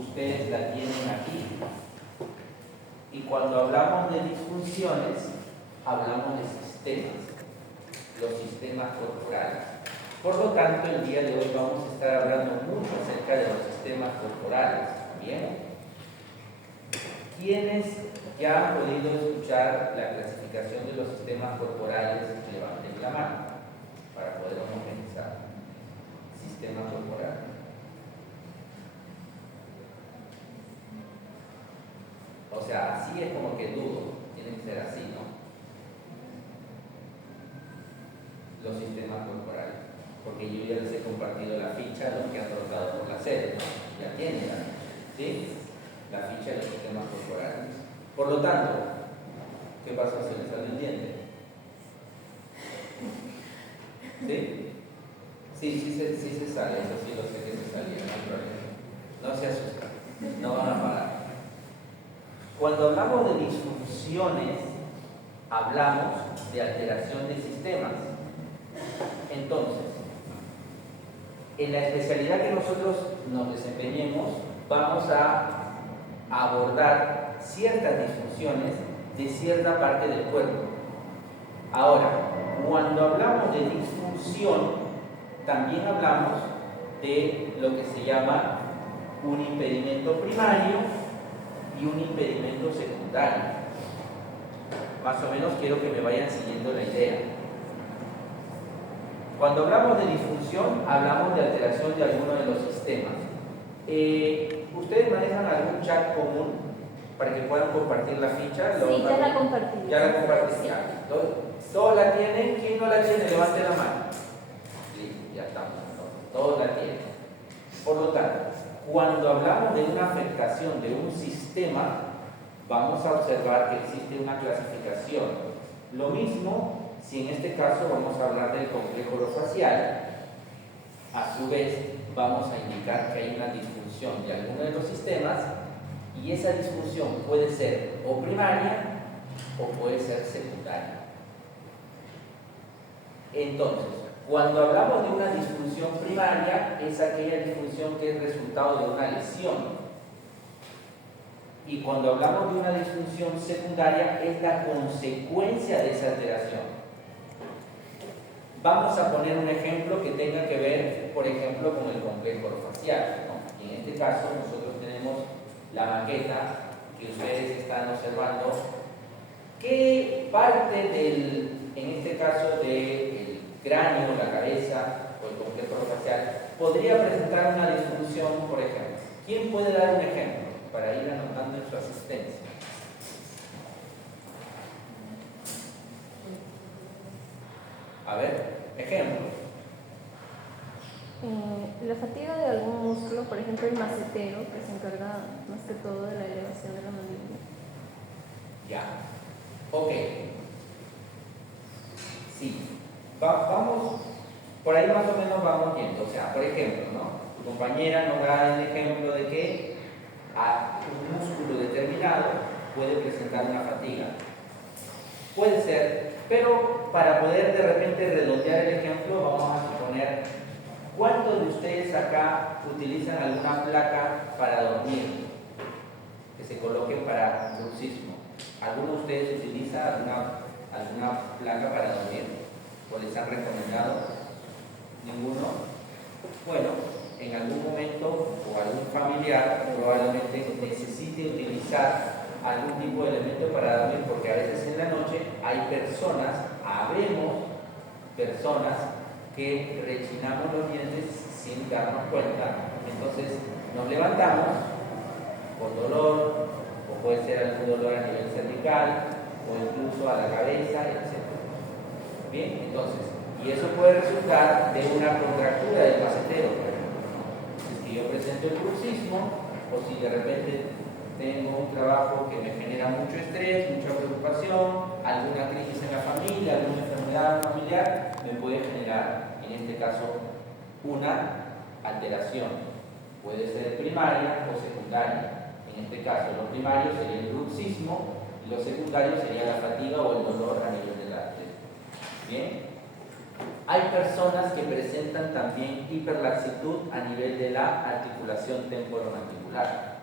ustedes la tienen aquí. Y cuando hablamos de disfunciones, hablamos de sistemas, los sistemas corporales. Por lo tanto, el día de hoy vamos a estar hablando mucho acerca de los sistemas corporales. ¿Bien? ¿Quiénes ya han podido escuchar la clasificación de los sistemas corporales? Levanten la mano para poder homogeneizar. Sistema corporal. O sea, así es como que dudo. Tiene que ser así, ¿no? Los sistemas corporales. Porque yo ya les he compartido la ficha de los que han rotado por la sede. Ya tienen la ficha, ¿sí? La ficha de los sistemas corporales. Por lo tanto, ¿qué pasa si les sale un diente? ¿Sí? Sí se sale, eso sí lo sé que se salía, no hay problema. No se asusten, no van a parar. Cuando hablamos de disfunciones, hablamos de alteración de sistemas. Entonces, en la especialidad que nosotros nos desempeñemos, vamos a abordar ciertas disfunciones de cierta parte del cuerpo. Ahora, cuando hablamos de disfunción, también hablamos de lo que se llama un impedimento primario y un impedimento secundario. Más o menos quiero que me vayan siguiendo la idea. Cuando hablamos de disfunción, hablamos de alteración de alguno de los sistemas. ¿Ustedes manejan algún chat común para que puedan compartir la ficha? Sí, ya la compartí. Ya la compartí. ¿Todos la tienen? ¿Quién no la tiene? Levante la mano. Sí, ya estamos. Todos la tienen. Por lo tanto, cuando hablamos de una afectación de un sistema, vamos a observar que existe una clasificación. Lo mismo si en este caso vamos a hablar del complejo orofacial, a su vez vamos a indicar que hay una disfunción de alguno de los sistemas y esa disfunción puede ser o primaria o puede ser secundaria. Entonces, cuando hablamos de una disfunción primaria, es aquella disfunción que es resultado de una lesión. Y cuando hablamos de una disfunción secundaria, es la consecuencia de esa alteración. Vamos a poner un ejemplo que tenga que ver, por ejemplo, con el complejo orofacial, ¿no? Y en este caso, nosotros tenemos la maqueta que ustedes están observando. ¿Qué parte en este caso, del cráneo, la cabeza o el complejo orofacial podría presentar una disfunción, por ejemplo? ¿Quién puede dar un ejemplo para ir anotando en su asistencia? A ver, ejemplo. La fatiga de algún músculo, por ejemplo el macetero, que se encarga más que todo de la elevación de la mandíbula. Ya. Ok. Sí. Vamos, por ahí más o menos vamos viendo. O sea, por ejemplo, ¿no? Tu compañera nos da el ejemplo de que a un músculo determinado puede presentar una fatiga. Puede ser, pero para poder de repente redondear el ejemplo, vamos a suponer, ¿cuántos de ustedes acá utilizan alguna placa para dormir? Que se coloquen para bruxismo. ¿Alguno de ustedes utiliza alguna placa para dormir? ¿O les han recomendado? ¿Ninguno? Bueno, en algún momento o algún familiar probablemente necesite utilizar algún tipo de elemento para dormir, porque a veces en la noche hay habemos personas que rechinamos los dientes sin darnos cuenta, entonces nos levantamos con dolor, o puede ser algún dolor a nivel cervical, o incluso a la cabeza, etc. Bien, entonces, y eso puede resultar de una contractura del macetero. Si yo presento el bruxismo, o si de repente tengo un trabajo que me genera mucho estrés, mucha preocupación, alguna crisis en la familia, alguna enfermedad familiar, me puede generar, en este caso, una alteración. Puede ser primaria o secundaria. En este caso, lo primario sería el bruxismo y lo secundario sería la fatiga o el dolor a nivel del arte. Bien. Hay personas que presentan también hiperlaxitud a nivel de la articulación temporomandibular.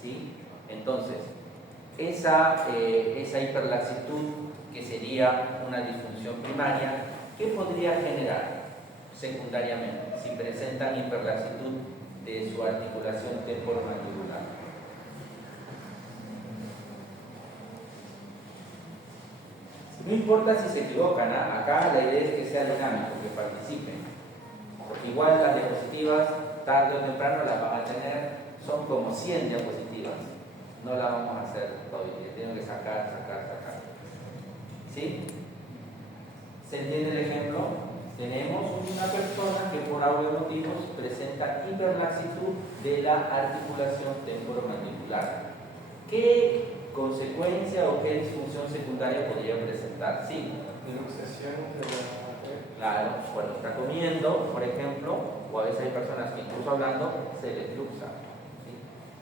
¿sí? Entonces, esa hiperlaxitud, que sería una disfunción primaria, ¿qué podría generar secundariamente si presentan hiperlaxitud de su articulación temporomandibular? No importa si se equivocan, acá la idea es que sea dinámico, que participen, porque igual las diapositivas tarde o temprano las van a tener, son como 100 diapositivas, no las vamos a hacer hoy, tengo que sacar. ¿Sí? ¿Se entiende el ejemplo? Tenemos una persona que por algún motivo presenta hiperlaxitud de la articulación temporomandibular. ¿Qué consecuencia o qué disfunción secundaria podría presentar? Sí. Luxación de la... Claro, cuando está comiendo, por ejemplo, o a veces hay personas que incluso hablando se les luxa, ¿sí?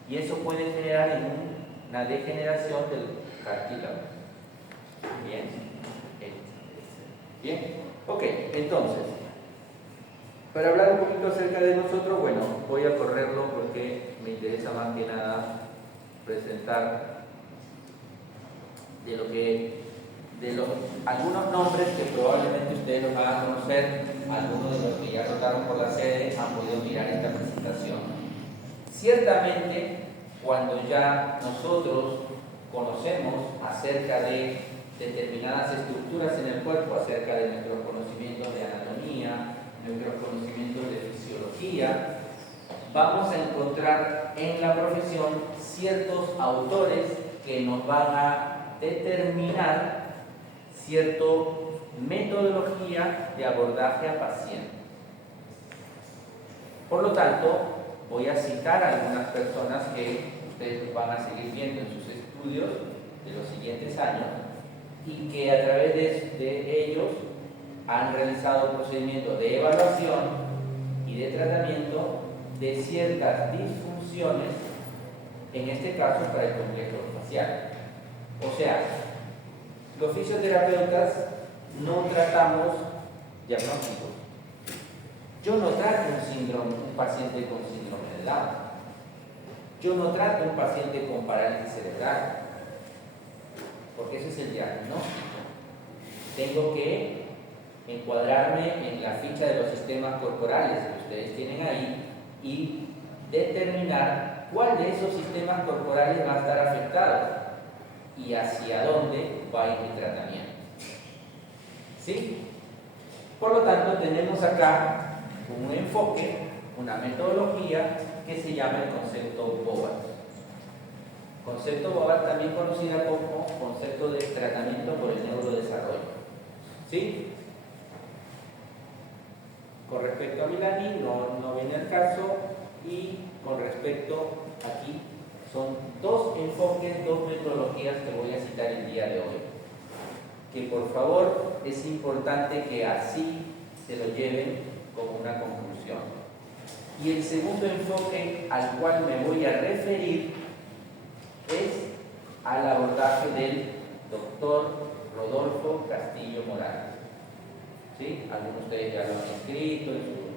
Y eso puede generar en una degeneración del cartílago. Bien, ok, entonces, para hablar un poquito acerca de nosotros, bueno, voy a correrlo porque me interesa más que nada presentar algunos nombres que probablemente ustedes los van a conocer, algunos de los que ya notaron por la sede han podido mirar esta presentación. Ciertamente, cuando ya nosotros conocemos acerca de determinadas estructuras en el cuerpo, acerca de nuestros conocimientos de anatomía, nuestros conocimientos de fisiología, vamos a encontrar en la profesión ciertos autores que nos van a determinar cierta metodología de abordaje a paciente. Por lo tanto, voy a citar a algunas personas que ustedes van a seguir viendo en sus estudios de los siguientes años y que a través de ellos han realizado procedimientos de evaluación y de tratamiento de ciertas disfunciones, en este caso para el complejo facial. O sea, los fisioterapeutas no tratamos diagnósticos. Yo no trato un paciente con síndrome de Down. Yo no trato un paciente con parálisis cerebral, porque ese es el diagnóstico. Tengo que encuadrarme en la ficha de los sistemas corporales que ustedes tienen ahí y determinar cuál de esos sistemas corporales va a estar afectado y hacia dónde va a ir mi tratamiento. ¿Sí? Por lo tanto, tenemos acá un enfoque, una metodología que se llama el concepto Bobart. Concepto Bobart, también conocida como concepto de tratamiento por el neurodesarrollo. ¿Sí? Con respecto a Milani, no viene al caso, y con respecto aquí, son dos enfoques, dos metodologías que voy a citar el día de hoy. Que por favor es importante que así se lo lleven como una conclusión. Y el segundo enfoque al cual me voy a referir es al abordaje del doctor Rodolfo Castillo Morales. ¿Sí? Algunos de ustedes ya lo han escrito en su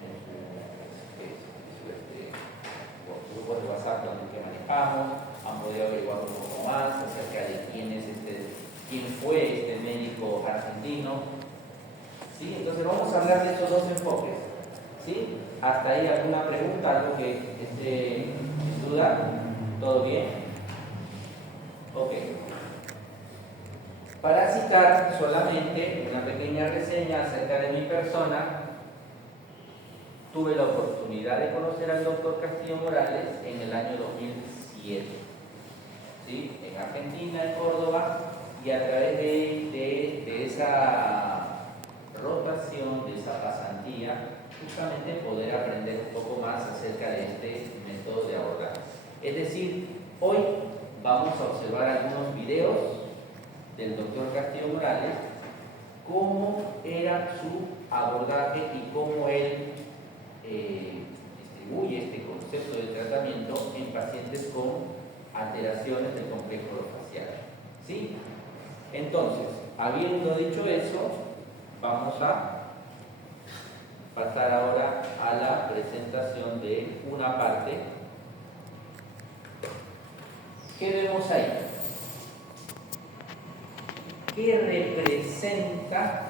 grupo de WhatsApp que manejamos, han podido averiguar un poco más acerca de quién fue este médico argentino. ¿Sí? Entonces vamos a hablar de estos dos enfoques. ¿Sí? ¿Hasta ahí alguna pregunta, algo que esté en duda? ¿Todo bien? Ok. Para citar solamente una pequeña reseña acerca de mi persona, tuve la oportunidad de conocer al doctor Castillo Morales en el año 2007, ¿sí? En Argentina, en Córdoba, y a través de esa rotación, de esa pasantía, justamente poder aprender un poco más acerca de este método de abordaje. Es decir, hoy vamos a observar algunos videos del doctor Castillo Morales, cómo era su abordaje y cómo él distribuye este concepto de tratamiento en pacientes con alteraciones del complejo facial. ¿Sí? Entonces, habiendo dicho eso, vamos a pasar ahora a la presentación de una parte ¿Qué vemos ahí? ¿Qué representa,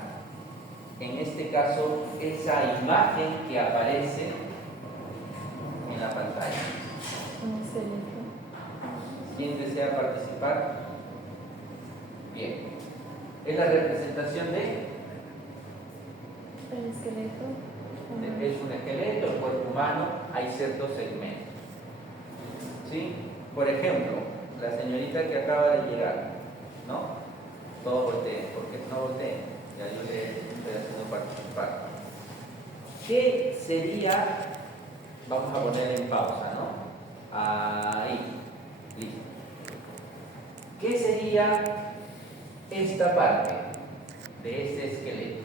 en este caso, esa imagen que aparece en la pantalla? Un esqueleto. ¿Quién desea participar? Bien. Es la representación de... El esqueleto. Es un esqueleto, el cuerpo humano, hay ciertos segmentos. ¿Sí? Por ejemplo, la señorita que acaba de llegar, ¿no? Todos volteen, porque no volteen, ya yo le estoy haciendo participar. ¿Qué sería? Vamos a poner en pausa, ¿no? Ahí, listo. ¿Qué sería esta parte de ese esqueleto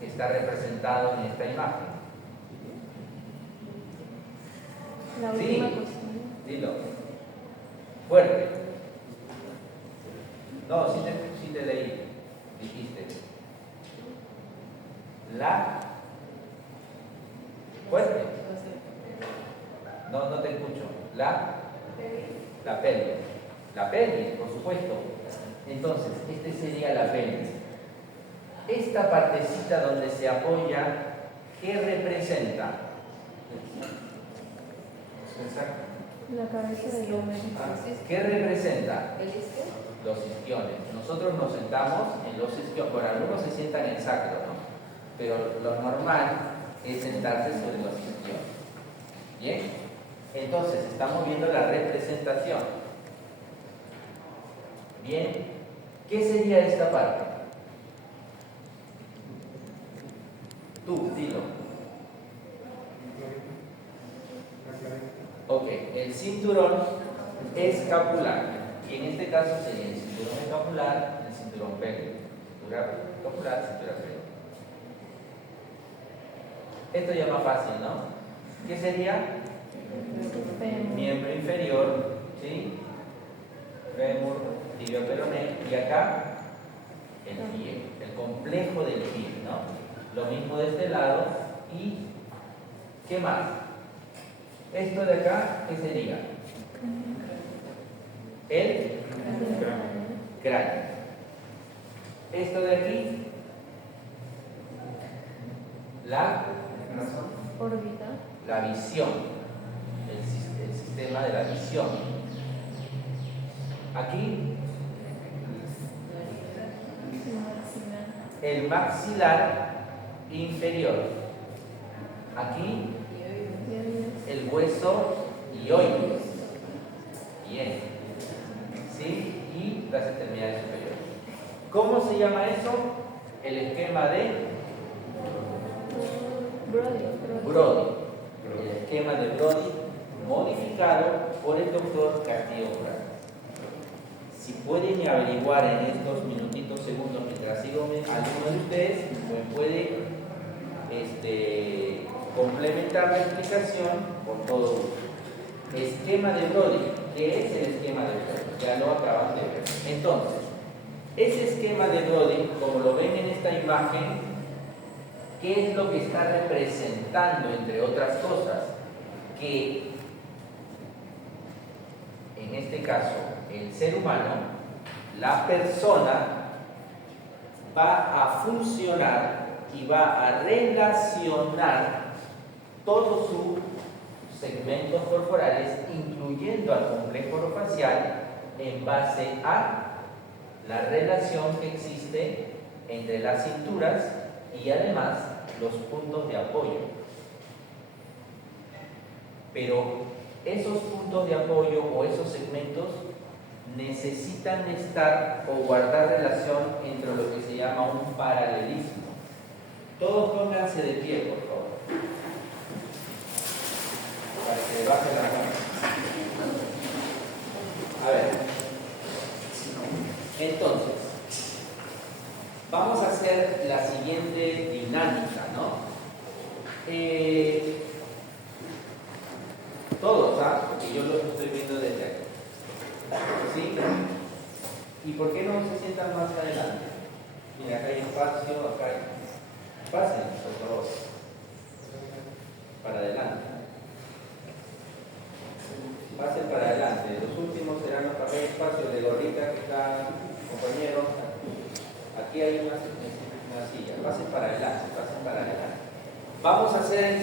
que está representado en esta imagen? La Sí. última cocina. Dilo. Fuerte. No, sí te leí. Dijiste. La. Fuerte. No te escucho. La pelvis. La pelvis, por supuesto. Entonces, este sería la pelvis. Esta partecita donde se apoya, ¿qué representa? Exacto. La cabeza del hombre. ¿Qué representa? Los isquiones. Nosotros nos sentamos en los isquiones. Bueno, algunos se sientan en sacro, ¿no? Pero lo normal es sentarse sobre los isquiones. ¿Bien? Entonces, estamos viendo la representación. ¿Bien? ¿Qué sería esta parte? Tú, dilo. Ok, el cinturón escapular. Y en este caso sería el cinturón escapular, el cinturón pélvico. Cintura escapular, cintura pélvica. Esto ya es más fácil, ¿no? ¿Qué sería? Miembro inferior, ¿sí? Fémur, tibia, peroné, y acá el pie, el complejo del pie, ¿no? Lo mismo de este lado. ¿Y qué más? Esto de acá, ¿qué sería? El cráneo. Esto de aquí, la órbita. La visión, el sistema de la visión. Aquí, el maxilar inferior. Aquí, el hueso hioides. Bien. ¿Sí? Y las extremidades superiores. ¿Cómo se llama eso? El esquema de Brody. El esquema de Brody modificado por el doctor Castillo Morales. Si pueden averiguar en estos minutitos, segundos, mientras sigo alguno de ustedes, me puede complementar la explicación con todo gusto. Esquema de Brody. ¿Qué es el esquema de Brody? Ya lo acaban de ver. Entonces, ese esquema de Brody, como lo ven en esta imagen, ¿qué es lo que está representando, entre otras cosas? Que en este caso, el ser humano, la persona, va a funcionar y va a relacionar todos sus segmentos corporales, incluyendo al complejo orofacial, en base a la relación que existe entre las cinturas y además los puntos de apoyo. Pero esos puntos de apoyo o esos segmentos necesitan estar o guardar relación entre lo que se llama un paralelismo. Todos pónganse de pie, por favor, para que baje la mano. A ver, entonces vamos a hacer la siguiente dinámica, ¿no? Todos, ¿ah? Porque yo los estoy viendo desde aquí. ¿Sí? ¿Y por qué no se sientan más adelante? Mira, acá hay espacio, acá hay. Pasen, por favor. Para adelante. Pasen para adelante. Los últimos serán papel espacio de gorrita que está, compañeros. Aquí hay una silla. Pasen para adelante, pasen para adelante. Vamos a hacer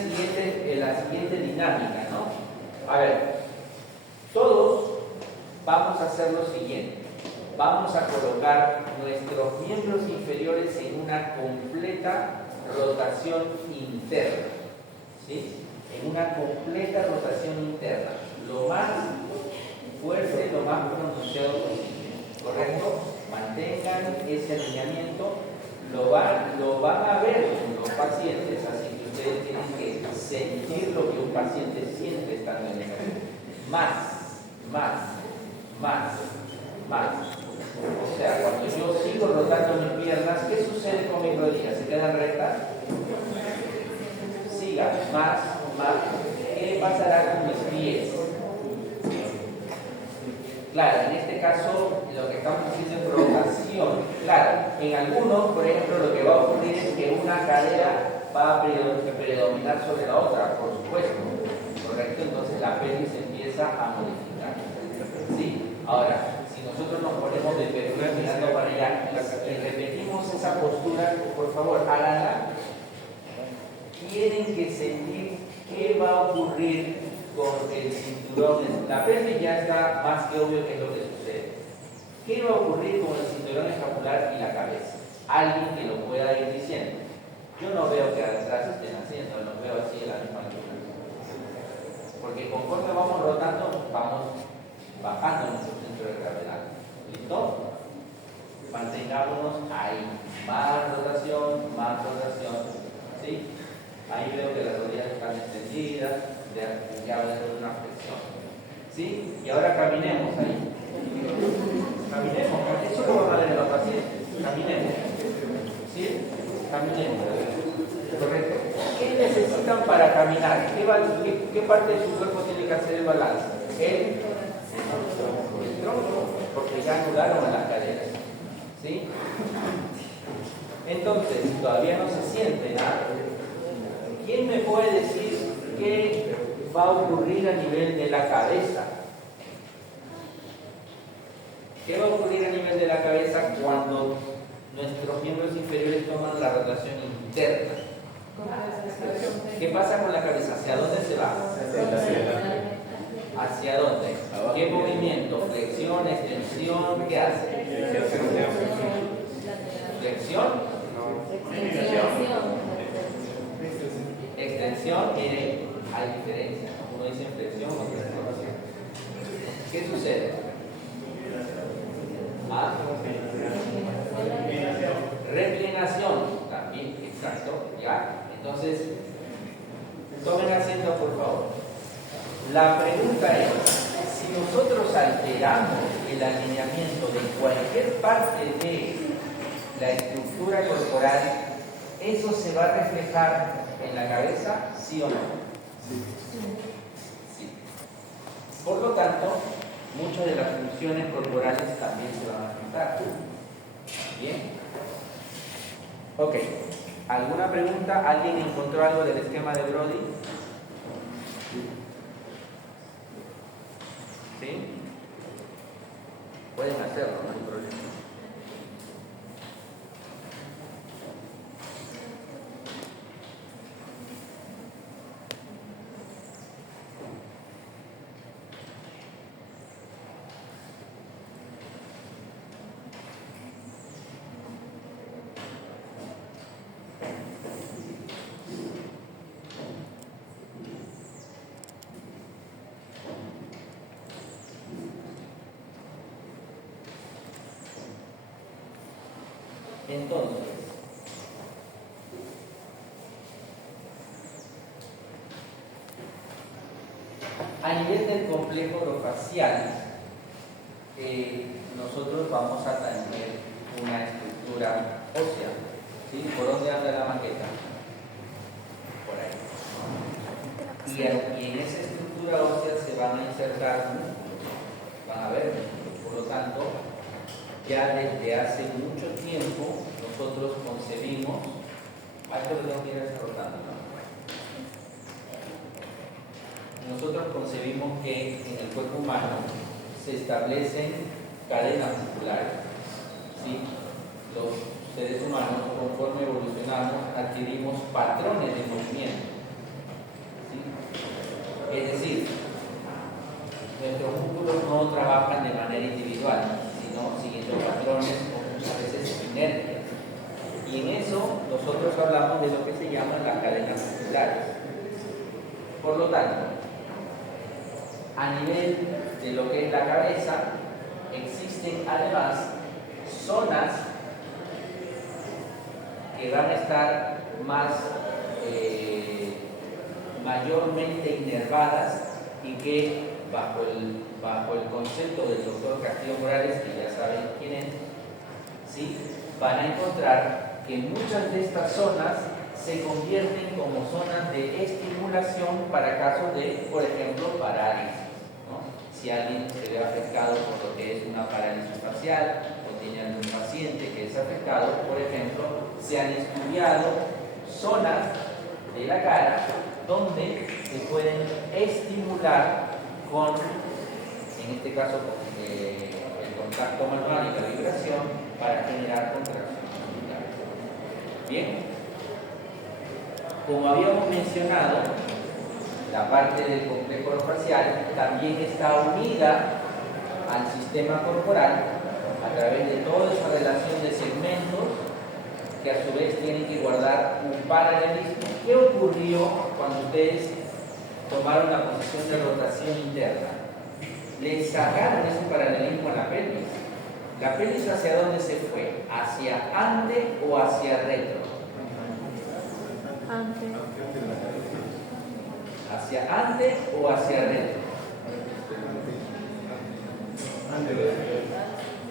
la siguiente dinámica, ¿no? A ver, todos vamos a hacer lo siguiente. Vamos a colocar nuestros miembros inferiores en una completa rotación interna. ¿Sí? En una completa rotación interna. Lo más fuerte, lo más pronunciado posible. ¿Correcto? Mantengan ese alineamiento. Lo van a ver los pacientes, así que ustedes tienen que sentir lo que un paciente siente estando en esa. Más. O sea, cuando yo sigo rotando mis piernas, ¿qué sucede con mis rodillas? ¿Se quedan rectas? Siga, más. ¿Qué pasará con mis pies? Claro, en este caso lo que estamos haciendo es rotación. Claro, en algunos, por ejemplo, lo que va a ocurrir es que una cadera va a predominar sobre la otra, por supuesto. ¿Correcto? Entonces la pelvis empieza a modificar. ¿Sí? Ahora, si nosotros nos ponemos de perfil mirando para allá y repetimos esa postura, por favor, háganla. Tienen que sentir qué va a ocurrir con el cinturón. La pelvis ya está más que obvio que es lo que sucede. ¿Qué va a ocurrir con el cinturón escapular y la cabeza? Alguien que lo pueda ir diciendo. Yo no veo que atrás estén haciendo, los veo así en la misma altura. Porque conforme vamos rotando, vamos bajando nuestro centro de gravedad. ¿Listo? Mantengámonos ahí. Más rotación. ¿Sí? Ahí veo que las rodillas están extendidas, ya va a ser una flexión. ¿Sí? Y ahora caminemos ahí. Caminemos, eso lo van a ver en los pacientes. Caminemos. ¿Sí? Caminemos. Correcto. ¿Qué necesitan para caminar? ¿Qué parte de su cuerpo tiene que hacer el balance? El tronco, porque ya anularon a las caderas. ¿Sí? Entonces, todavía no se siente nada. ¿Quién me puede decir qué va a ocurrir a nivel de la cabeza? ¿Qué va a ocurrir a nivel de la cabeza cuando nuestros miembros inferiores toman la rotación interna? ¿Qué pasa con la cabeza? ¿Hacia dónde se va? ¿Hacia dónde? ¿Qué movimiento? ¿Flexión, extensión? ¿Qué hace? ¿Flexión? Extensión, mire, hay diferencia. Uno dice flexión, otro dice rotación. ¿Qué sucede? Reclinación, también, exacto, ¿ya? Entonces, tomen asiento, por favor. La pregunta es, si nosotros alteramos el alineamiento de cualquier parte de la estructura corporal, ¿eso se va a reflejar en la cabeza, sí o no? Sí. Por lo tanto, muchas de las funciones corporales también se van a afectar. Bien. Ok. ¿Alguna pregunta? ¿Alguien encontró algo del esquema de Brody? ¿Sí? Pueden hacerlo, no hay problema. Entonces, a nivel del complejo orofacial, nosotros vamos a tener una estructura ósea. ¿Sí? ¿Por dónde anda la maqueta? Por ahí. Y en esa estructura ósea se van a insertar, van a ver, por lo tanto, ya desde hace mucho tiempo nosotros concebimos, algo que tengo que ir desarrollando, ¿no? Nosotros concebimos que en el cuerpo humano se establecen cadenas musculares. ¿Sí? Los seres humanos, conforme evolucionamos, adquirimos patrones de movimiento. ¿Sí? Es decir, nuestros músculos no trabajan de manera individual, sino siguiendo patrones o muchas veces inercias. Y en eso nosotros hablamos de lo que se llaman las cadenas musculares. Por lo tanto, a nivel de lo que es la cabeza, existen además zonas que van a estar mayormente inervadas y que bajo el concepto del doctor Castillo Morales, que ya saben quién es, ¿sí?, van a encontrar que muchas de estas zonas se convierten como zonas de estimulación para casos de, por ejemplo, parálisis, ¿no? Si alguien se ve afectado por lo que es una parálisis facial o tiene algún paciente que es afectado, por ejemplo, se han estudiado zonas de la cara donde se pueden estimular con, en este caso, con el contacto manual y la vibración para generar contracción muscular. Bien. Como habíamos mencionado, la parte del complejo orofacial también está unida al sistema corporal a través de toda esa relación de segmentos que a su vez tienen que guardar un paralelismo. ¿Qué ocurrió cuando ustedes tomaron la posición de rotación interna? Le sacaron ese paralelismo a la pelvis. ¿La pelvis hacia dónde se fue? ¿Hacia ante o hacia retro? Ante. ¿Hacia ante o hacia retro?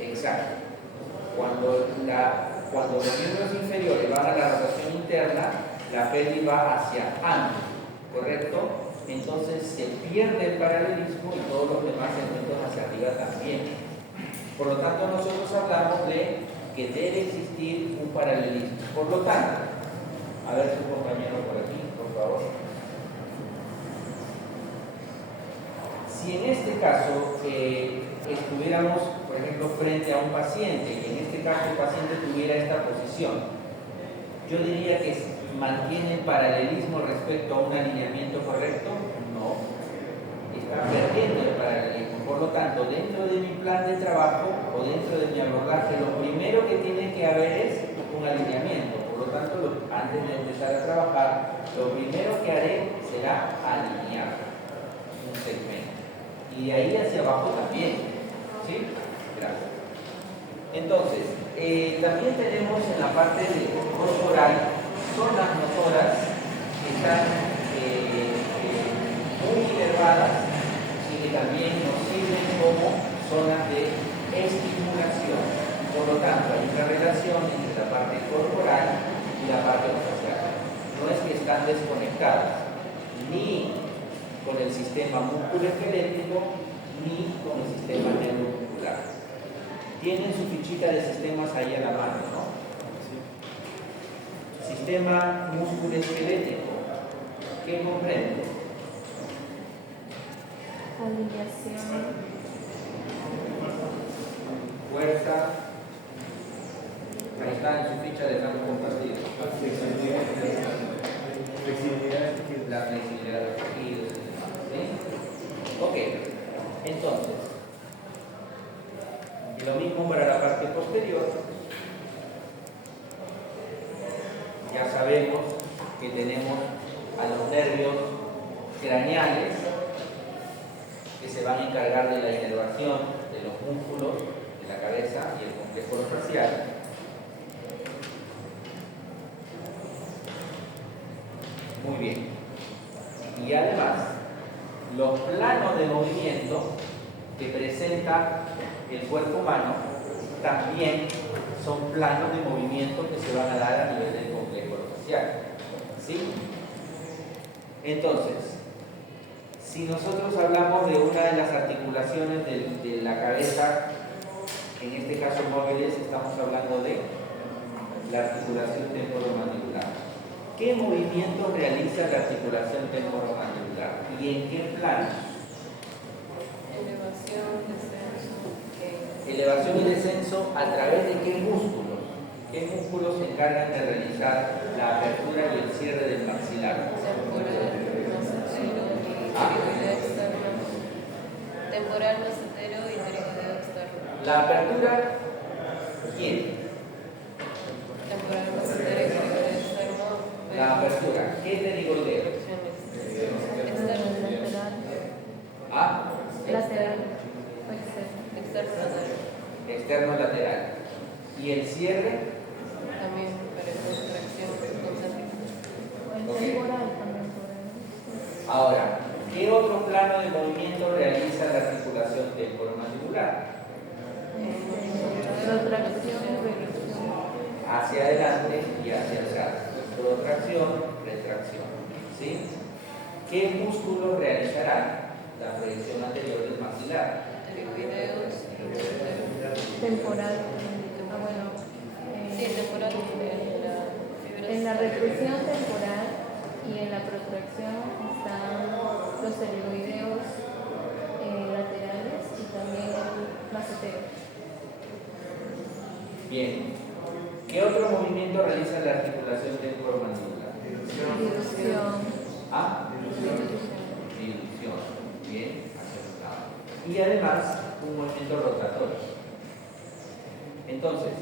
Exacto. Cuando los miembros inferiores van a la rotación interna, la pelvis va hacia ante, ¿correcto? Entonces se pierde el paralelismo y todos los demás segmentos hacia arriba también. Por lo tanto, nosotros hablamos de que debe existir un paralelismo. Por lo tanto, a ver su compañero por aquí, por favor. Si en este caso estuviéramos, por ejemplo, frente a un paciente, y en este caso el paciente tuviera esta posición, yo diría que mantiene el paralelismo respecto a un alineamiento correcto. No, está perdiendo el paralelismo. Por lo tanto, dentro de mi plan de trabajo o dentro de mi abordaje, lo primero que tiene que haber es un alineamiento. Por lo tanto, antes de empezar a trabajar, lo primero que haré será alinear un segmento. Y de ahí hacia abajo también. ¿Sí? Gracias. Entonces, también tenemos en la parte corporal zonas motoras que están muy inervadas y que también nos sirven como zonas de estimulación. Por lo tanto, hay una relación entre la parte corporal y la parte facial. No es que están desconectadas, ni con el sistema musculoesquelético, ni con el sistema neuromuscular. Tienen su fichita de sistemas ahí a la mano, ¿no? Sistema musculoesquelético, ¿qué comprende? Alineación. Fuerza. Ahí está en su ficha de tanto compartido. La flexibilidad de los tejidos. ¿Sí? Ok, entonces, lo mismo para la parte posterior. Ya sabemos que tenemos a los nervios craneales que se van a encargar de la inervación de los músculos de la cabeza y el complejo orofacial. Muy bien. Y además, los planos de movimiento que presenta el cuerpo humano también son planos de movimiento que se van a dar a nivel del complejo orofacial. ¿Sí? Entonces, si nosotros hablamos de una de las articulaciones de la cabeza, en este caso móviles, estamos hablando de la articulación temporomandibular. ¿Qué movimiento realiza la articulación temporomandibular? ¿Y en qué planos? Elevación, descenso. elevación y descenso a través de qué músculos. ¿Qué músculos se encargan de realizar la apertura y el cierre del maxilar? Temporal, macetero y pterigoideo externo. La apertura, ¿quién? Temporal, macetero y pterigoideo externo. La apertura, ¿qué pterigoideo? Externo. Lateral. ¿Ah? Lateral. O externo. Externo lateral. Externo lateral. ¿Y el cierre? También para contracción concéntrica. Ok. Temporal también por ahí. Ahora, ¿qué otro plano de movimiento realiza la articulación temporomandibular? Protracción y regresión. Hacia adelante y hacia atrás. Protracción, retracción. ¿Sí? ¿Qué músculos realizarán la proyección anterior del maxilar? Pterigoideos. Temporal. Ah, bueno. Sí, temporal. En la reclusión temporal y en la protracción están los pterigoideos laterales y también el macetero. Bien. ¿Qué otro movimiento realiza la articulación temporomandibular? Dilución. ¿Ah? Dilución. Bien, acertado. Y además, un movimiento rotatorio. Entonces,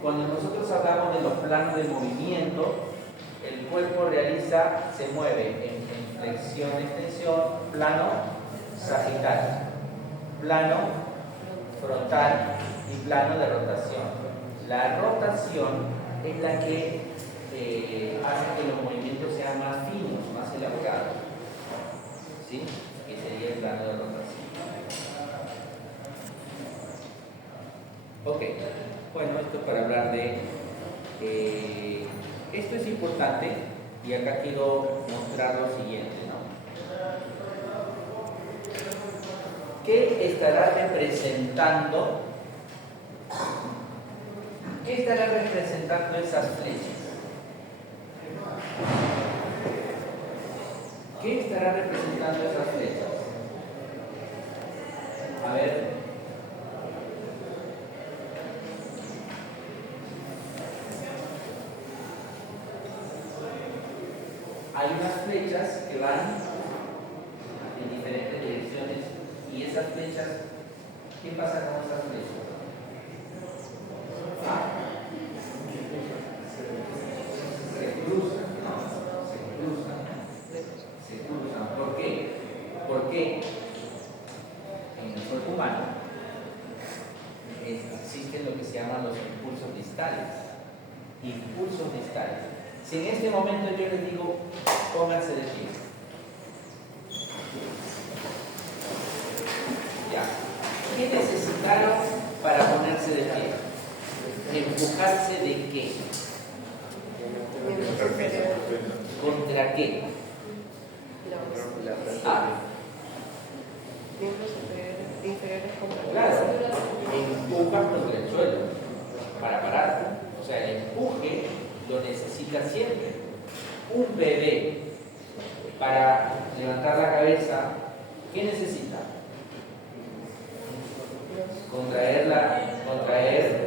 cuando nosotros hablamos de los planos de movimiento, el cuerpo se mueve en flexión, extensión, plano sagital, plano frontal y plano de rotación. La rotación es la que hace que los movimientos sean más finos, más elaborados. ¿Sí? Que sería el plano de rotación. Ok, bueno, esto es para hablar de... esto es importante y acá quiero mostrar lo siguiente, ¿no? ¿Qué estará representando? ¿Qué estará representando esas flechas? ¿Qué estará representando esas flechas? A ver. Hay unas flechas que van en diferentes direcciones y esas flechas, ¿qué pasa con esas flechas? Se cruzan, ¿no? Se cruzan. ¿Por qué? Porque en el cuerpo humano existen lo que se llaman los impulsos distales. Impulsos distales. Si en este momento yo les digo, pónganse de pie. Ya. ¿Qué necesitaron para ponerse de pie? ¿Empujarse de qué? ¿Contra qué? Ah. Claro, empujas contra el suelo para pararte. O sea, el empuje lo necesita siempre. Un bebé, para levantar la cabeza, ¿qué necesita? Contraer,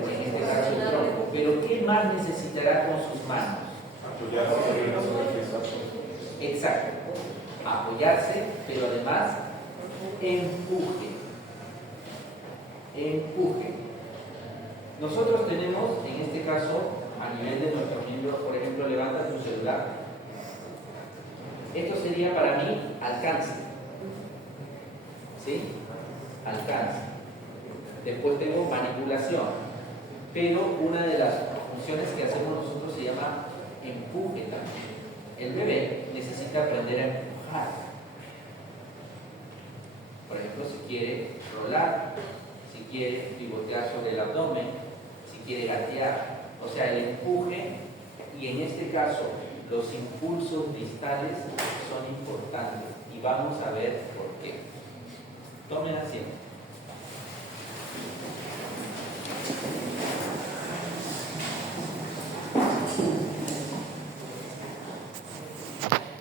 en este caso, el tronco. Pero ¿qué más necesitará con sus manos? Exacto. Apoyarse, pero además empuje. Empuje. Nosotros tenemos, en este caso, a nivel de nuestros miembros, por ejemplo, levanta tu celular. Esto sería para mí alcance. ¿Sí? Alcance. Después tengo manipulación. Pero una de las funciones que hacemos nosotros se llama empuje también. El bebé necesita aprender a empujar. Por ejemplo, si quiere rolar, si quiere pivotear sobre el abdomen, si quiere gatear. O sea, el empuje, y en este caso los impulsos distales son importantes y vamos a ver por qué. Tomen asiento.